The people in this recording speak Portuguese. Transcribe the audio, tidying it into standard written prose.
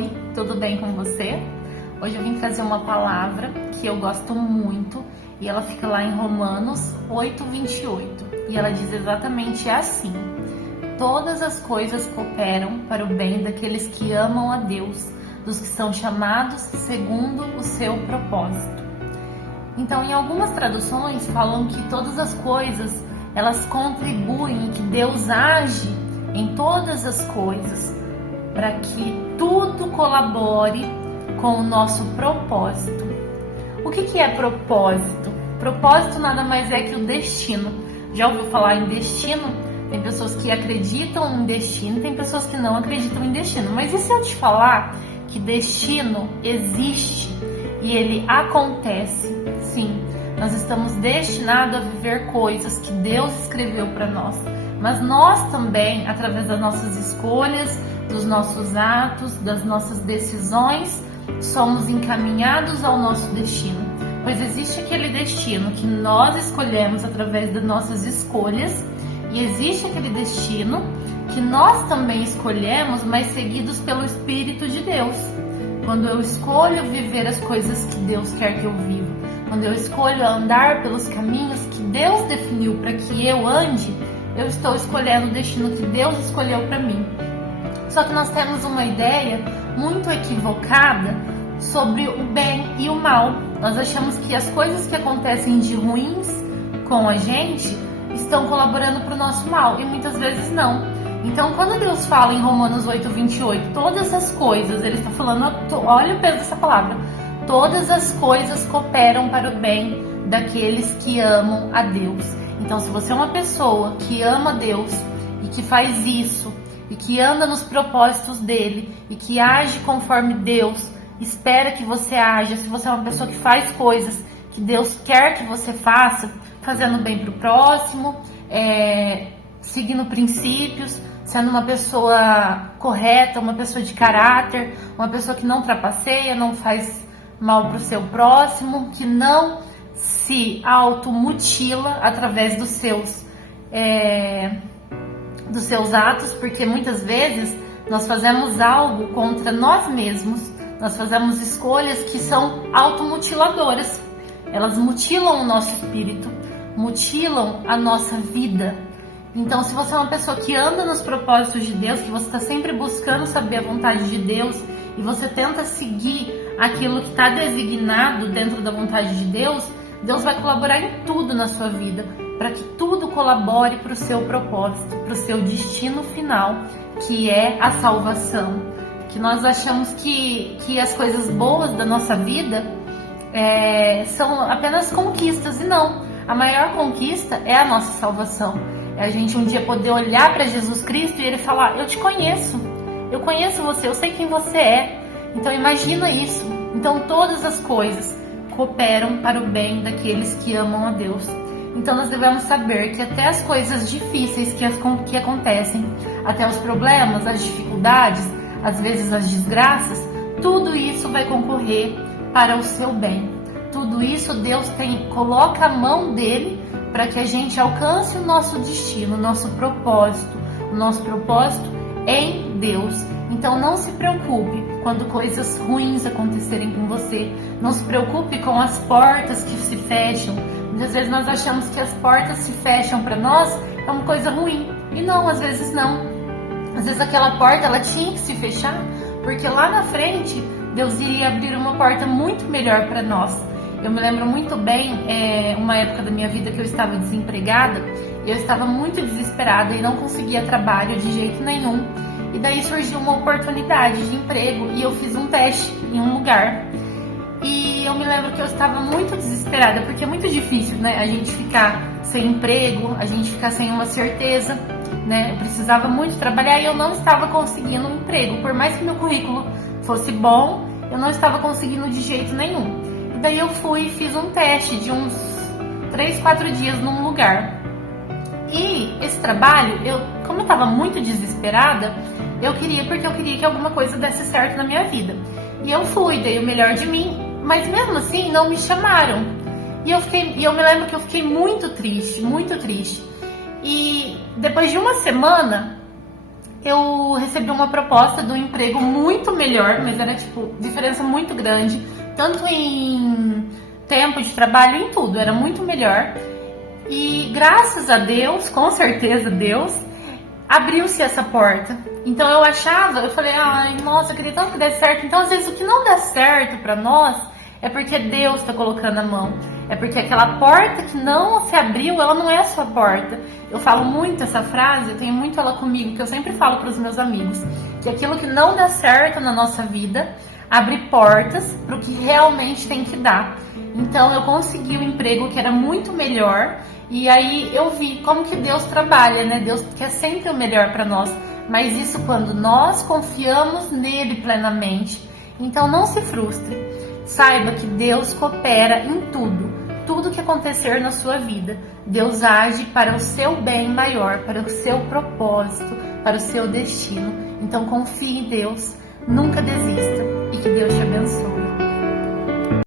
Oi, tudo bem com você? Hoje eu vim trazer uma palavra que eu gosto muito e ela fica lá em Romanos 8:28 e ela diz exatamente assim: todas as coisas cooperam para o bem daqueles que amam a Deus, dos que são chamados segundo o seu propósito. Então, em algumas traduções falam que todas as coisas elas contribuem, que Deus age em todas as coisas para que tudo colabore com o nosso propósito. O que é propósito? Propósito nada mais é que o destino. Já ouviu falar em destino? Tem pessoas que acreditam em destino, tem pessoas que não acreditam em destino. Mas e se eu te falar que destino existe e ele acontece? Sim, nós estamos destinados a viver coisas que Deus escreveu para nós. Mas nós também, através das nossas escolhas, dos nossos atos, das nossas decisões, somos encaminhados ao nosso destino. Pois existe aquele destino que nós escolhemos através das nossas escolhas e existe aquele destino que nós também escolhemos, mas seguidos pelo Espírito de Deus. Quando eu escolho viver as coisas que Deus quer que eu viva, quando eu escolho andar pelos caminhos que Deus definiu para que eu ande, eu estou escolhendo o destino que Deus escolheu para mim. Só que nós temos uma ideia muito equivocada sobre o bem e o mal. Nós achamos que as coisas que acontecem de ruins com a gente estão colaborando para o nosso mal, e muitas vezes não. Então, quando Deus fala em Romanos 8:28, todas as coisas, Ele está falando, olha o peso dessa palavra, todas as coisas cooperam para o bem daqueles que amam a Deus. Então, se você é uma pessoa que ama Deus e que faz isso, e que anda nos propósitos dele, e que age conforme Deus espera que você haja, se você é uma pessoa que faz coisas que Deus quer que você faça, fazendo bem para o próximo, seguindo princípios, sendo uma pessoa correta, uma pessoa de caráter, uma pessoa que não trapaceia, não faz mal para o seu próximo, que não se automutila através dos seus atos, porque muitas vezes nós fazemos algo contra nós mesmos, nós fazemos escolhas que são automutiladoras, elas mutilam o nosso espírito, mutilam a nossa vida. Então, se você é uma pessoa que anda nos propósitos de Deus, que você está sempre buscando saber a vontade de Deus e você tenta seguir aquilo que está designado dentro da vontade de Deus, Deus vai colaborar em tudo na sua vida, para que tudo colabore para o seu propósito, para o seu destino final, que é a salvação. Que nós achamos que as coisas boas da nossa vida são apenas conquistas, e não. A maior conquista é a nossa salvação. É a gente um dia poder olhar para Jesus Cristo e Ele falar: eu te conheço, eu conheço você, eu sei quem você é. Então imagina isso. Então todas as coisas cooperam para o bem daqueles que amam a Deus. Então nós devemos saber que até as coisas difíceis que acontecem, até os problemas, as dificuldades, às vezes as desgraças, tudo isso vai concorrer para o seu bem. Tudo isso Deus coloca a mão dele para que a gente alcance o nosso destino, o nosso propósito em Deus. Então não se preocupe quando coisas ruins acontecerem com você, não se preocupe com as portas que se fecham. Muitas vezes nós achamos que as portas se fecham para nós é uma coisa ruim, e não, às vezes não. Às vezes aquela porta ela tinha que se fechar, porque lá na frente Deus iria abrir uma porta muito melhor para nós. Eu me lembro muito bem, uma época da minha vida que eu estava desempregada, eu estava muito desesperada e não conseguia trabalho de jeito nenhum. E daí surgiu uma oportunidade de emprego e eu fiz um teste em um lugar. E eu me lembro que eu estava muito desesperada, porque é muito difícil, né? A gente ficar sem emprego, a gente ficar sem uma certeza, né? Eu precisava muito trabalhar e eu não estava conseguindo um emprego. Por mais que meu currículo fosse bom, eu não estava conseguindo de jeito nenhum. E daí eu fui e fiz um teste de uns 3-4 dias num lugar. E esse trabalho, como eu estava muito desesperada, eu queria que alguma coisa desse certo na minha vida. E eu fui, dei o melhor de mim, mas mesmo assim não me chamaram. E eu me lembro que eu fiquei muito triste, muito triste. E depois de uma semana, eu recebi uma proposta de um emprego muito melhor, mas era tipo, diferença muito grande, tanto em tempo de trabalho, em tudo, era muito melhor. E graças a Deus, com certeza Deus, abriu-se essa porta. Então eu falei, ai, nossa, eu queria tanto que desse certo. Então às vezes o que não dá certo pra nós é porque Deus tá colocando a mão. É porque aquela porta que não se abriu, ela não é a sua porta. Eu falo muito essa frase, eu tenho muito ela comigo, que eu sempre falo para os meus amigos, que aquilo que não dá certo na nossa vida abre portas para o que realmente tem que dar. Então eu consegui um emprego que era muito melhor, e aí eu vi como que Deus trabalha, né? Deus quer sempre o melhor para nós, mas isso quando nós confiamos nele plenamente. Então não se frustre, saiba que Deus coopera em tudo. Tudo que acontecer na sua vida, Deus age para o seu bem maior, para o seu propósito, para o seu destino. Então confie em Deus, nunca desista e que Deus te abençoe.